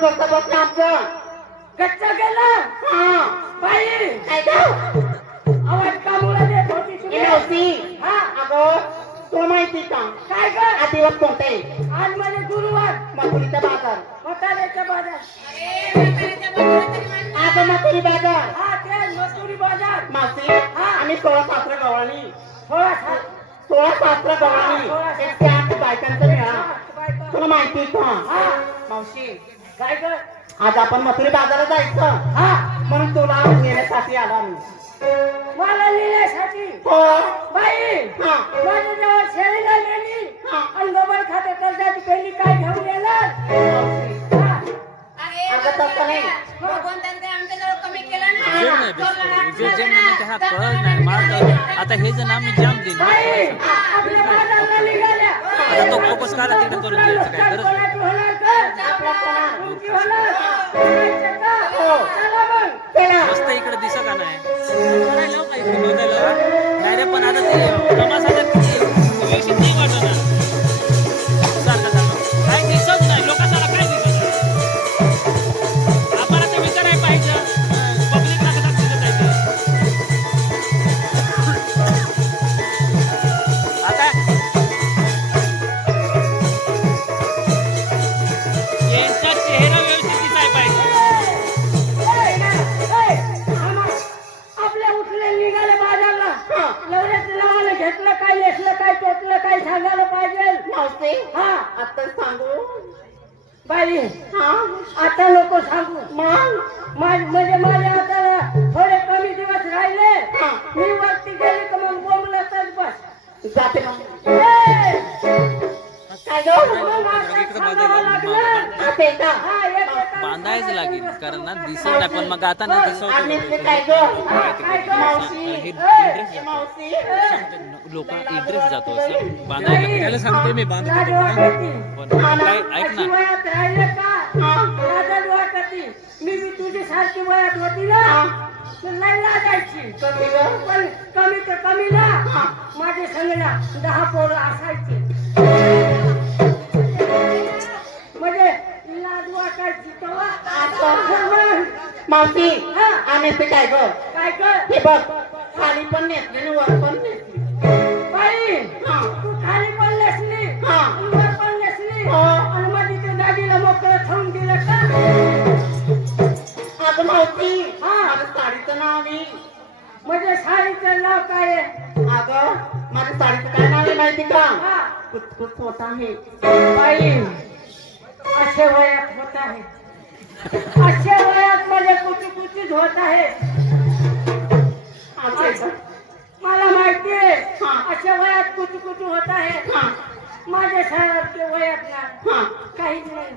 कसं बसलं आमचं कच्चा गेला हा बाई काय गं आवाज का मुळे देत होती तुम्ही मावशी हा अगं तुला माहिती का काय ग हा दिवस कोणता आहे आज म्हणजे गुरुवार मथुरीचा बाजार म्हाताऱ्याचा बाजार आज मथुरी बाजार हा ते मसुरी बाजार मावशी हा. आम्ही 16 शास्त्र गवळणी थोडा 16 शास्त्र गवळणी 108 बायकांचा मेळा तुला माहिती का हा मावशी काय ग आज आपण मथुरी बाजारात जायचं हा म्हणून तुला नेण्यासाठी आलो आम्ही मला लिहिण्यासाठी हो बाई हा माझ्या जवळ शेळीला नेली हा. आणि गोबर खाते कर्जाची पहिली काय घेऊन येणार मावशी हा. अगं तसं नाही आता हे जर नाव मी जाम देईन बाई आपल्या बाजारला निघाल्या आता तो फोकस करा तिकडे करून द्यायचं काय गरज नाही. कोणाची होणार का? आपला कोणा तुमची होणार? करायचं का? हो. चला मग. चला मस्त इकडे दिसत का नाही करायला लाव काही बघायला. नाही रे पण आता ते प्रवासाला व्यवस्थित नाही वाटणार सारखं सारखं काय दिसत नाही लोकांना काय दिसत नाही आम्हाला ते विचारायला पाहिजे पब्लिकला कसं दिसत आहे ते आता यांचा चेहरा व्यवस्थित दिसायला पाहिजे आपल्या उठले निघाले बाजारला लवड्याचं नावानं घेतलं काय लेखलं काय टोचलं काय सांगायला पाहिजे मावशी हा आता सांगू बाई हा आता नको सांगू मग म्हणजे माझ्या आता थोडे कमी दिवस राहिले हा. मी वरती गेली तर मग बोंबलतच बस जाते मग ए! काय गं मग आता सांगावं लागलं. असे का हा, एक एका बांधायचं लागेल कारण ना दिसत नाही पण मग आता ना आणि दिसत ते काय गं हा, काय गं? मावशी ए! मावशी लोक इंटरेस्ट जातो असं बांधायला त्याला सांगते मी लाज बांधतो वाटते. पण काय ऐक अशी ना वयात राहिले का लाज वाटते. मी बी तुझी सारखी वयात होती ना तर नाही लाजायची कमी गं पण कमी तर कमी ना माझे संग ना 10 पोरं असायची म्हणजे लाज वाटायची तेव्हा मावशी हा. आम्ही ते काय गं काय कर हे बघ खाली पण नेसली आणि वर पण नेसली बाई हा. तू खाली पण नेसली हा. आणि वर पण नेसली हो. आणि मग तिथे दागीला मोकळं ठेवून दिलं का अगं मावशी हा. माझ्या साडीचं नाव आहे म्हणजे साडीचं नाव काय आहे अगं माझ्या साडीचं काय नाव आहे माहिती का हा. कुचकुच होत आहे बाई असे वयात होत आहे असे वयात माझे कुचकुचीत होत आहे असं का? मला माहिती आहे हा. अशा वयात कुचकुची होत आहे हा माझ्या सारखे वयात ना हा काहीच नाही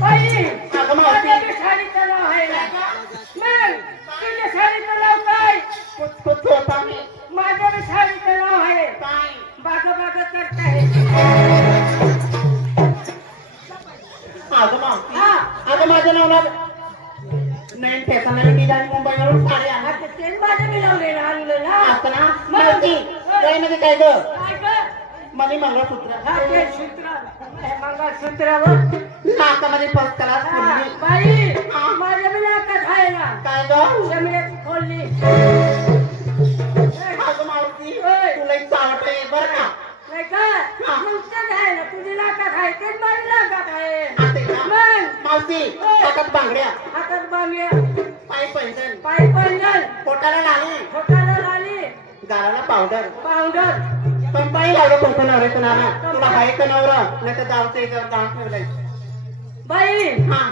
बाई अगं मावशी. माझ्या बी साडीचं नाव आहे ना मग तुझ्या साडीचं नाव काय कुचकुच होत आहे माझ्या बी साडीचं नाव आहे काय बाग बाग करत आहे अगं मावशी हा. अगं माझं नाव नवीन फॅशन नवीन डिझाईन मुंबईवरून साडी आहे आता तेच माझ्या बी लावलेलं आणलं ना असं ना मावशी गळ्यामध्ये काय गं काय गं? मनी मंगळसूत्र हा ते सूत्र हे मंगळसूत्रावर नाकामध्ये फर्स्ट क्लास हा, फुलली बाई माझ्या बी नाकात आहे ना काय गं शमल्याची खोलली अगं मावशी ओय. तुला एक चावटं बरं का नाही का मग तेच आहे ना तुझी नाकात आहे तेच माझी नाकात आहे असं का मग मावशी हातात बांगड्या हातात बांगड्या पाय पैंजण पाय पंजन पोटाला लाली खोटाला लाली गालाला पावडर पावडर पण पाय लावलं कोणतं नवरे कुणाला तुला हाय का नवरा नाही तर जावचं याच्यावर गाव ठेवलंय बाई हा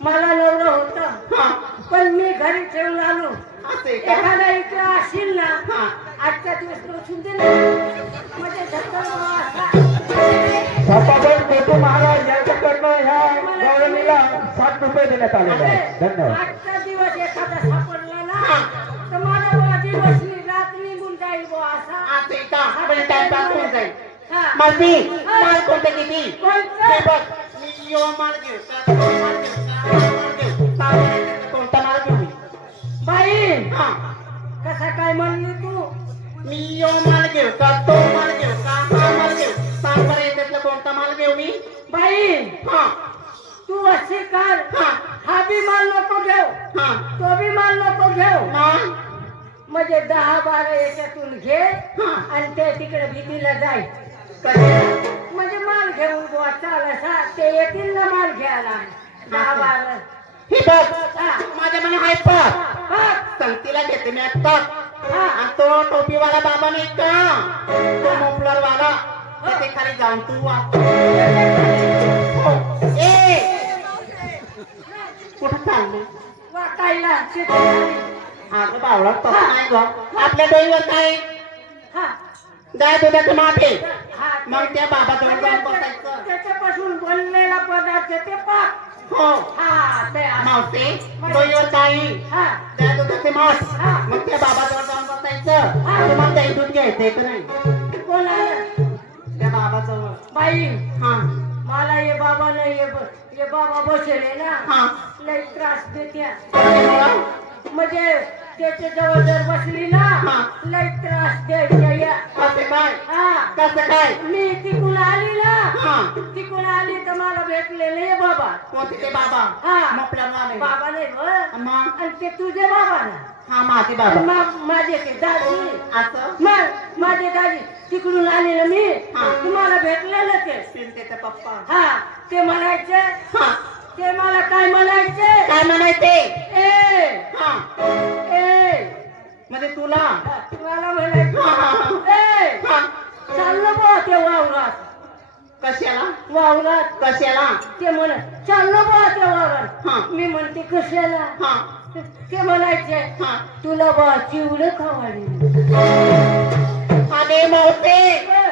मला नवरं होतं हा पण मी घरी ठेवून आलो असे का एखादा इकडे असशील ना हा आजच्या दिवस नसून दे ना म्हणजे धक्का सभापती गोटू महाराज यांच्याकडनं ह्या गवळणीला 60 रुपये देण्यात आलेले आहेत. धन्यवाद. आजचा दिवस एखादा सापडला ना तर माझा दिवस रात निघून जाईल बुवा असा असे का म्हणजे टाइमपास होऊन जाईल हा. मावशी माल कोणतं किती कोणतं? हे बघ मी यो माल घेऊ का तो माल घेऊ का हा माल घेऊ सावळ्याचा कोणता माल घेऊ मी बाई हा कसा काय म्हणली तू मी यो माल घेऊ का तो माल घेऊ का हा माल घेऊ सांग बरं याच्यातलं कोणता माल घेऊ मी बाई हा तू तू अशी कर, हा हा बी माल नको घेऊ, हा तो बी माल नको घेऊ. मग म्हणजे 10-12 याच्यातून घे हा आणि ते तिकडे भीतीला जाय. कशाला? म्हणजे माल घेऊन बुवा चालसा ते येतील ना माल घ्यायला 10-12. हे बघ माझ्या मने आहे पाक हा, संगतीला घेते मी आज पाक. हा. आणि तो टोपीवाला बाबा नाही का तो मोपलर वाला त्याच्या खाली जाऊन तू वाच. ए कुठं चालली? वाटायला शेताखाली. अगं बावळा तसं नाही ग आपल्या डोईवर काय हा, गाय दुधाचं माठे हा. मग त्या बाबाजवळ जाऊन बसायचं. त्याच्यापासून बनलेला पदार्थ ते पाक. हो हा ते आहे. मावसे डोईवर काही हा, गाय दुधाचे माठ हा. मग त्या बाबाजवळ जाऊन बसायचं. तुम्हाला दही दूध घ्यायचंय का नाही कोणाला? त्या बाबाजवळ. बाई हा मला ये बाबा नाही ये बाबा बसले ना हा लई त्रास देत्या. त्यामुळं म्हणजे त्याच्या जवळ जर बसली ना हा. लई त्रास द्यायच्या या. कसं काय हा, कसं काय मी तिकून आली ना हा तिकून आली तर मला भेटलेले ये बाबा. कोणते ते बाबा हा. मोपलर वाले बाबा नाही हो. मग आणि ते तुझे बाबा ना हा माझे बाबा माझे ते दादी. असं मग माझे दादी तिकडून आलेलं मी हा. तुम्हाला भेटलेलं ते. पिंटेचा पप्पा हा ते म्हणायचे हा ते मला काय म्हणायचे काय म्हणायचे ए हा ए म्हणजे तुला तुम्हाला म्हणायचं हा, हा, ए हा. चाललं बा ते वावरात कशाला कशाला ते म्हण चाललं बा ते वावरात. हा. मी म्हणते कशाला हा ते म्हणायचे हा तुला बा चिवडं खावाडी. अरे मावते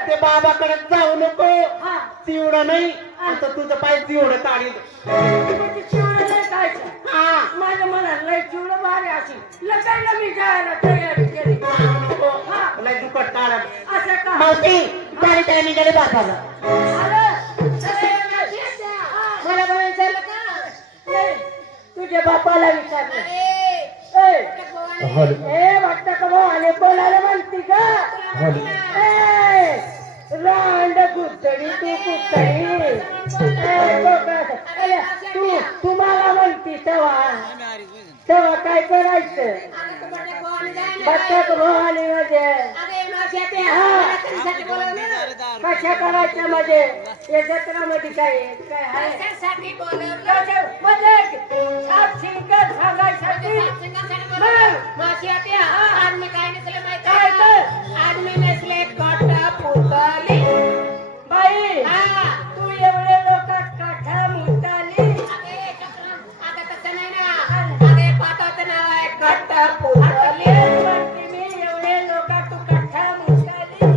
ते बाबाकडे जाऊ नको हा चिवडं नाही आता तुझं पाय चिवडं काढील. म्हणजे चिवडं नाही खायचं. हा माझ्या मनात लय चिवडं भारी अशी लकायला मी जायला तयारी केली. जाऊ नको हा. लय दुखट काढ असं का मावती गाडी काय निघाली बाबाला. आलं? चला ये ना. हा. मला बरं विचारलं का नाही तुझ्या बापाला विचारलं. ए वाटतं का भाऊ आले बोलायला म्हणती का ए रांड कुठतरी तू कुठतरी तू मला म्हणती तेव्हा काय करायचं बटक भवानी मध्ये कशा करायच्या मध्ये या जत्रामध्ये काय काय आहे सांगायसाठी बाई तू एवढे लोक काठा मुताली म्हणते मी एवढे लोक तू काठा मुताली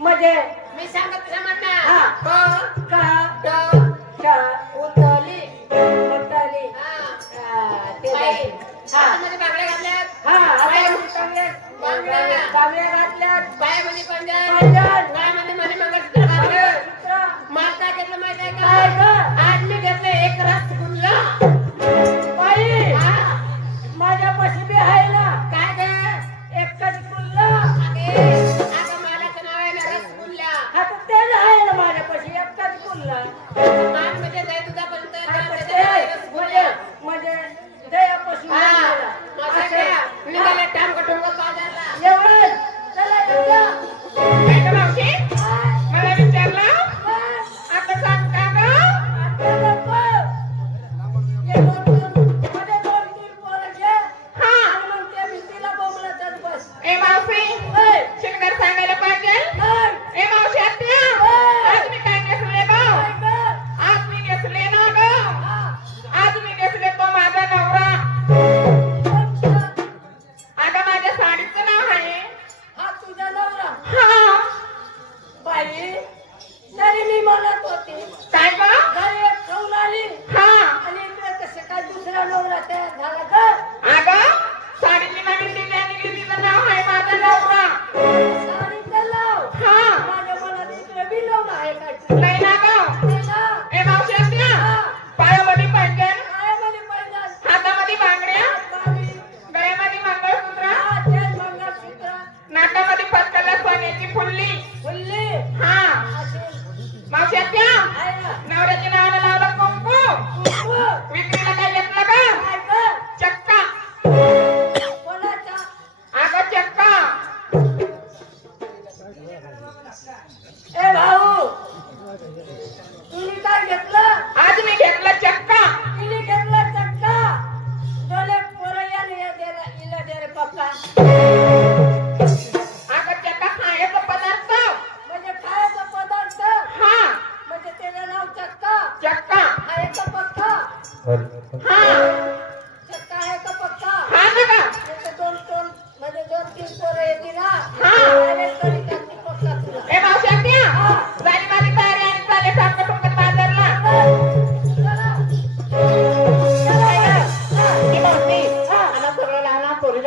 म्हणजे मी सांगत समजणार हा. का का मुताली ते बाई. हा मध्ये बांगड्या घातल्यात हा आता बांगड्या घातल्यात पायामध्ये पंजन पंजन. गळ्यामध्ये मणी मंगळसूत्र घातलं माल काय घेतलं माहित आहे काय का ग आज मी घेतलं एक रसगुल्ला बाई हा. माझ्यापाशी बी आहे ना काय ग एकच गुल्ला आता मालाचं नाव आहे ना रसगुल्ला आता तेच आहे ना माझ्यापाशी एकच गुल्ला माल म्हणजे जाय तुझा आता पर्यंत ते म्हणजे म्हणजे दयापासून हा. बनलेला.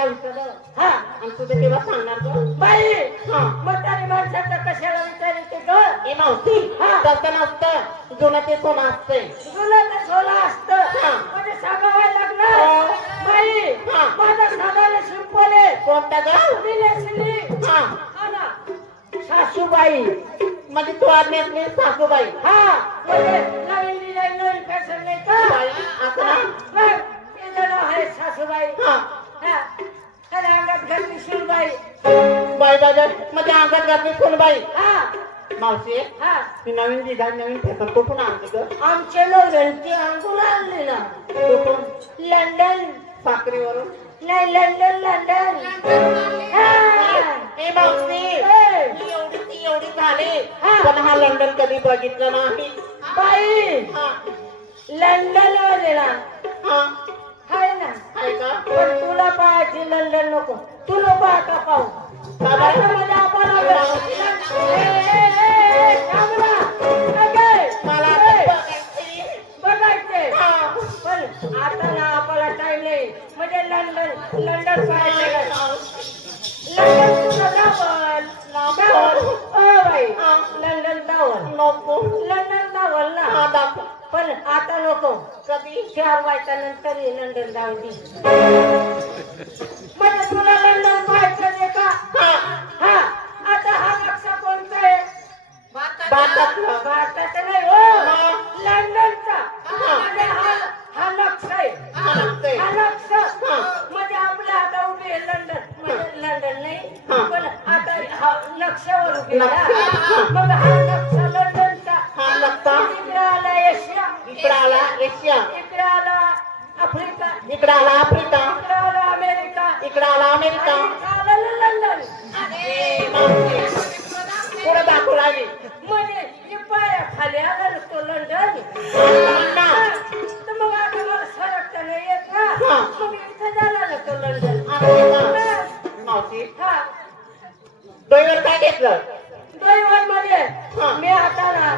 औषध हा आणि तुझं तेव्हा सांगणार ग बाई हा म्हातारी माणसाचं कशाला विचारायचे ग ए मावशी हा. तसं नसतं जुनं ते सोनं असतंय तुला तर सोला असतं हा. म्हणजे सांगावं लागणार हो. बाई हा. माझा साधारण सिंपल आहे कोणता ग दिलेसली हा हा ना सासूबाई म्हणजे तू आज्ञातली सासूबाई हा म्हणजे नवीन डिझाईन नवीन फॅशन नाही का बाई असं ना बघ, तिचं नाव आहे सासूबाई हा हा त्याला अंगात घातली शिवबाई बाई बाई म्हणजे अंगात घातली सोनबाई हा मावशी हा ती नवीन डिझाईन नवीन फॅशन कुठून आणते ग आमच्या नवऱ्यांची अंगून आणली ना कुठून लंडन साखरीवरून नाही लंडन लंडन हा. ए मावशी ए, ती एवढी झाली हा. पण हा लंडन कधी बघितलं नाही बाई हा लंडन मध्ये ना हा हाय ना आहे का पण तुला पाहायची लंडन नको तू नको आता पाहू का बरं? आता म्हणजे आपण थांब ना. अगे, मला ए, आता बघायची. बघायचे हा. पण आता ना आपल्याला टाइम नाही म्हणजे लंडन लंडन पाहायचं लंडन तुला दावल दावल ओ बाई हा. लंडन दावल नको लंडन दावल ना हा दाखव पण आता नको कधी 4 वाजल्यानंतर ये लंडन दावली म्हणजे तुला लंडन पाहायचं आहे का हा हा आता हा नक्षा कोणता आहे भारतातलं भारताचा नाही हो लंडनचा म्हणजे हा नक्षा आहे हा लागतंय हा नक्षा हा. म्हणजे आपल्या आता उभी आहे लंडन म्हणजे लंडन नाही हा. पण आता हा नक्षावर उभी आहे नक्षा. ना. मग हा नक्षा लंडनचा हा लागता इकडे आला एशिया इकडं आला एशिया इकडे आला आफ्रिका इकडं आला आफ्रिका इकडे आला अमेरिका इकडं आला अमेरिका आणि इकडे आलं लंडन ए, मावशी. पुढं दाखवू लागली म्हणजे हे पाया खाली आला ना तो लंडन ना. तर मग आता मला सरकता नाही येत ना हा. मग इथं झाला ना तो लंडन अमेरिका. मावशी हा डोईवर काय घेतलं ड्रायव्हर मध्ये हा. मी आता ना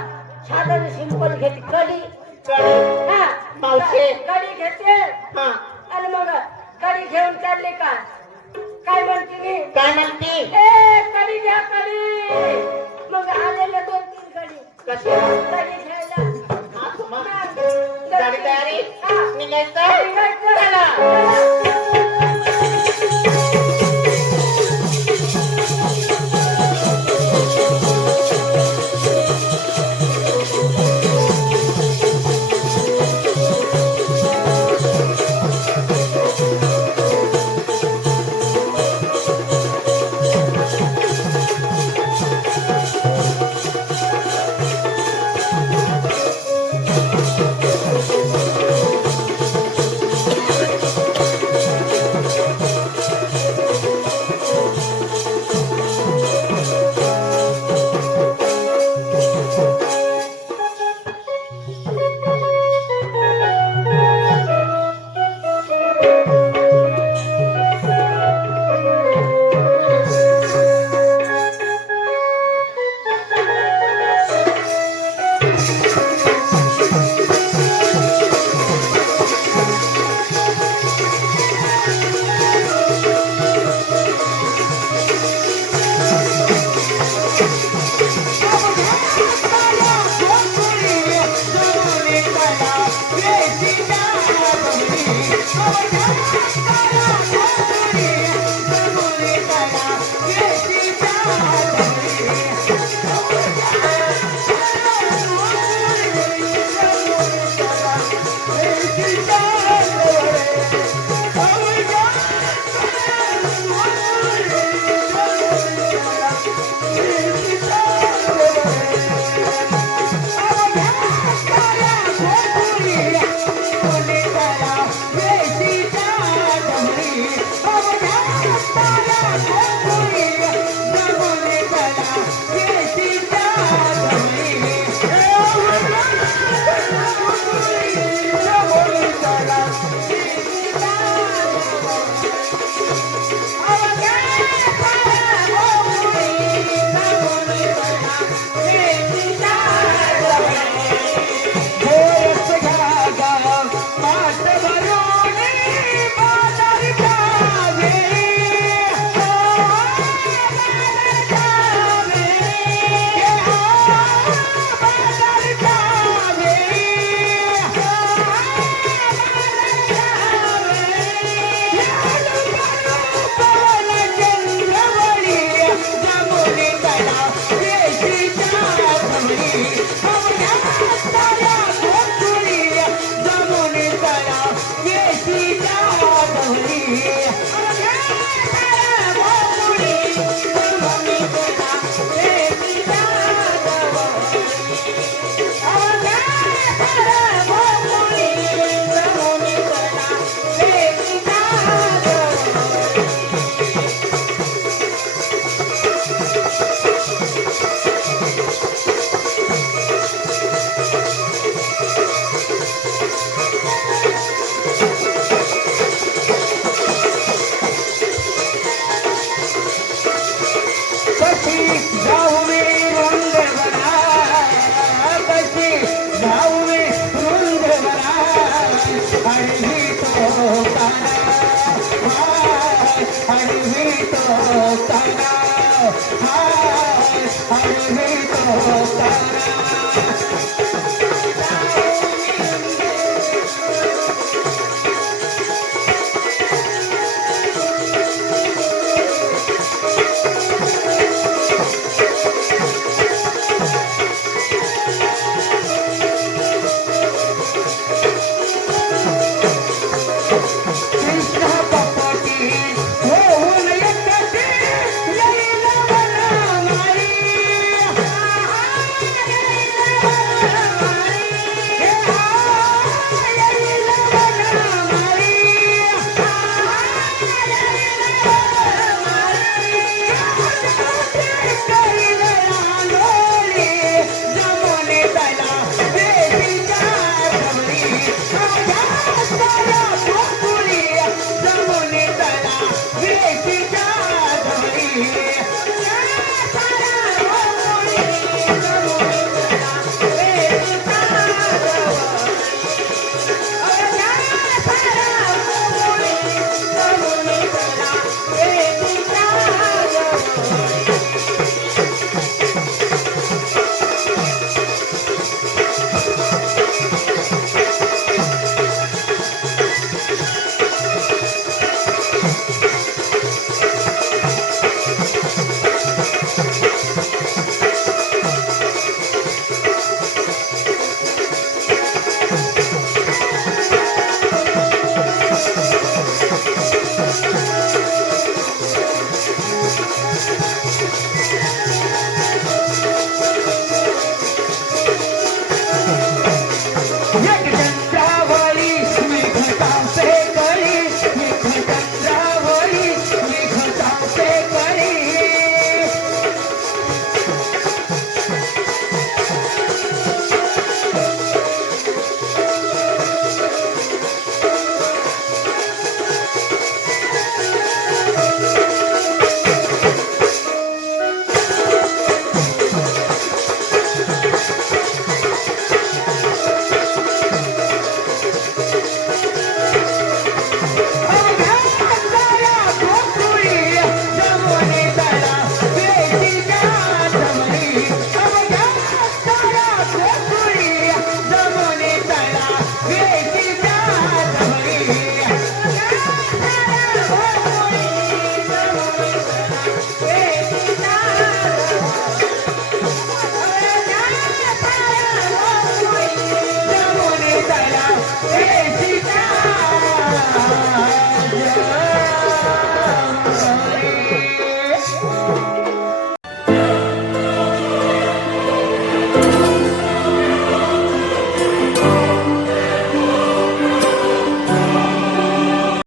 साधारण सिंपल घेते कडी कळलं. हा मावशी. कडी घेते हा आणि मग कडी घेऊन चालले का काय म्हणते मी काय म्हणती ए कडी घ्या कडी मग आलेले 2-3 कडी कशी कडी घ्यायला हा, मग? मग गाडी तयारी हा. निघायचं निघायचं. चला. पाठ भरून बाजार जावे नाही